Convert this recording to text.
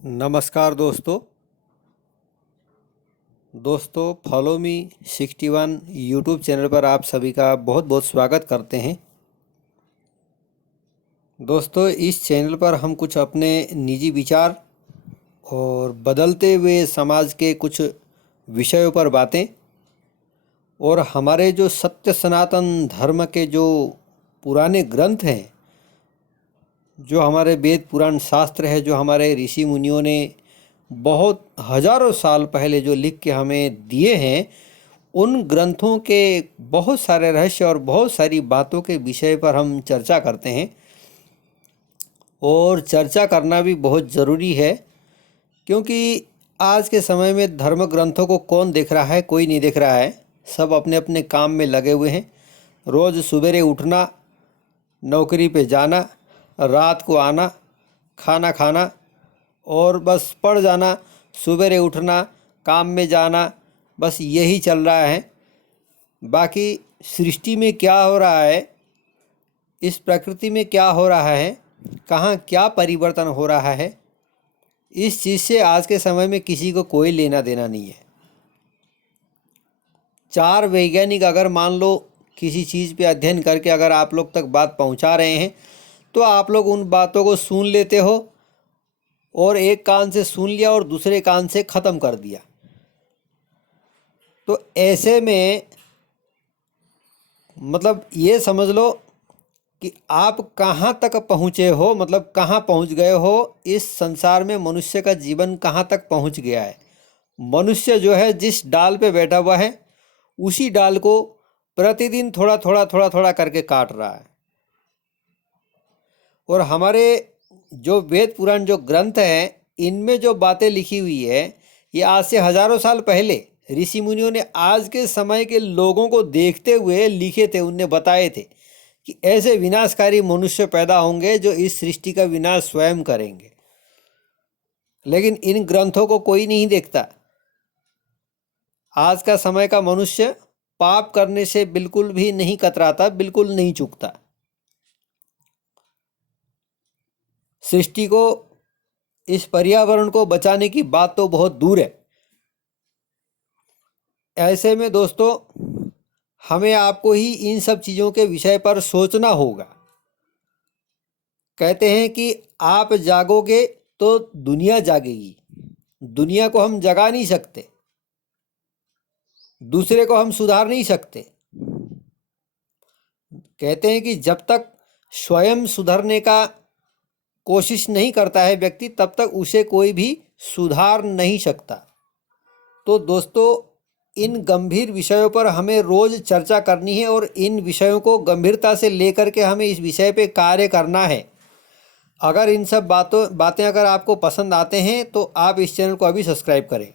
नमस्कार दोस्तों follow me 61 YouTube channel पर आप सभी का बहुत बहुत स्वागत करते हैं। दोस्तों इस चैनल पर हम कुछ अपने निजी विचार और बदलते हुए समाज के कुछ विषयों पर बातें और हमारे जो सत्य सनातन धर्म के जो पुराने ग्रंथ हैं, जो हमारे वेद पुराण शास्त्र है, जो हमारे ऋषि मुनियों ने बहुत हजारों साल पहले जो लिख के हमें दिए हैं, उन ग्रंथों के बहुत सारे रहस्य और बहुत सारी बातों के विषय पर हम चर्चा करते हैं। और चर्चा करना भी बहुत ज़रूरी है, क्योंकि आज के समय में धर्म ग्रंथों को कौन देख रहा है? कोई नहीं देख रहा है। सब अपने अपने काम में लगे हुए हैं। रोज़ सवेरे उठना, नौकरी पे जाना, रात को आना, खाना खाना और बस पड़ जाना, सवेरे उठना, काम में जाना, बस यही चल रहा है। बाकी सृष्टि में क्या हो रहा है, इस प्रकृति में क्या हो रहा है, कहाँ क्या परिवर्तन हो रहा है, इस चीज़ से आज के समय में किसी को कोई लेना देना नहीं है। चार वैज्ञानिक अगर मान लो किसी चीज़ पे अध्ययन करके अगर आप लोग तक बात पहुंचा रहे हैं, तो आप लोग उन बातों को सुन लेते हो और एक कान से सुन लिया और दूसरे कान से ख़त्म कर दिया। तो ऐसे में मतलब ये समझ लो कि आप कहाँ तक पहुँचे हो, मतलब कहाँ पहुँच गए हो। इस संसार में मनुष्य का जीवन कहाँ तक पहुँच गया है। मनुष्य जो है जिस डाल पे बैठा हुआ है, उसी डाल को प्रतिदिन थोड़ा थोड़ा करके काट रहा है। और हमारे जो वेद पुराण जो ग्रंथ हैं, इनमें जो बातें लिखी हुई है, ये आज से हजारों साल पहले ऋषि मुनियों ने आज के समय के लोगों को देखते हुए लिखे थे। उनने बताए थे कि ऐसे विनाशकारी मनुष्य पैदा होंगे जो इस सृष्टि का विनाश स्वयं करेंगे। लेकिन इन ग्रंथों को कोई नहीं देखता। आज का समय का मनुष्य पाप करने से बिल्कुल भी नहीं कतराता, बिल्कुल नहीं चूकता। सृष्टि को, इस पर्यावरण को बचाने की बात तो बहुत दूर है। ऐसे में दोस्तों हमें आपको ही इन सब चीज़ों के विषय पर सोचना होगा। कहते हैं कि आप जागोगे तो दुनिया जागेगी। दुनिया को हम जगा नहीं सकते, दूसरे को हम सुधार नहीं सकते। कहते हैं कि जब तक स्वयं सुधरने का कोशिश नहीं करता है व्यक्ति, तब तक उसे कोई भी सुधार नहीं सकता। तो दोस्तों इन गंभीर विषयों पर हमें रोज़ चर्चा करनी है और इन विषयों को गंभीरता से लेकर के हमें इस विषय पे कार्य करना है। अगर इन सब बातें अगर आपको पसंद आते हैं तो आप इस चैनल को अभी सब्सक्राइब करें।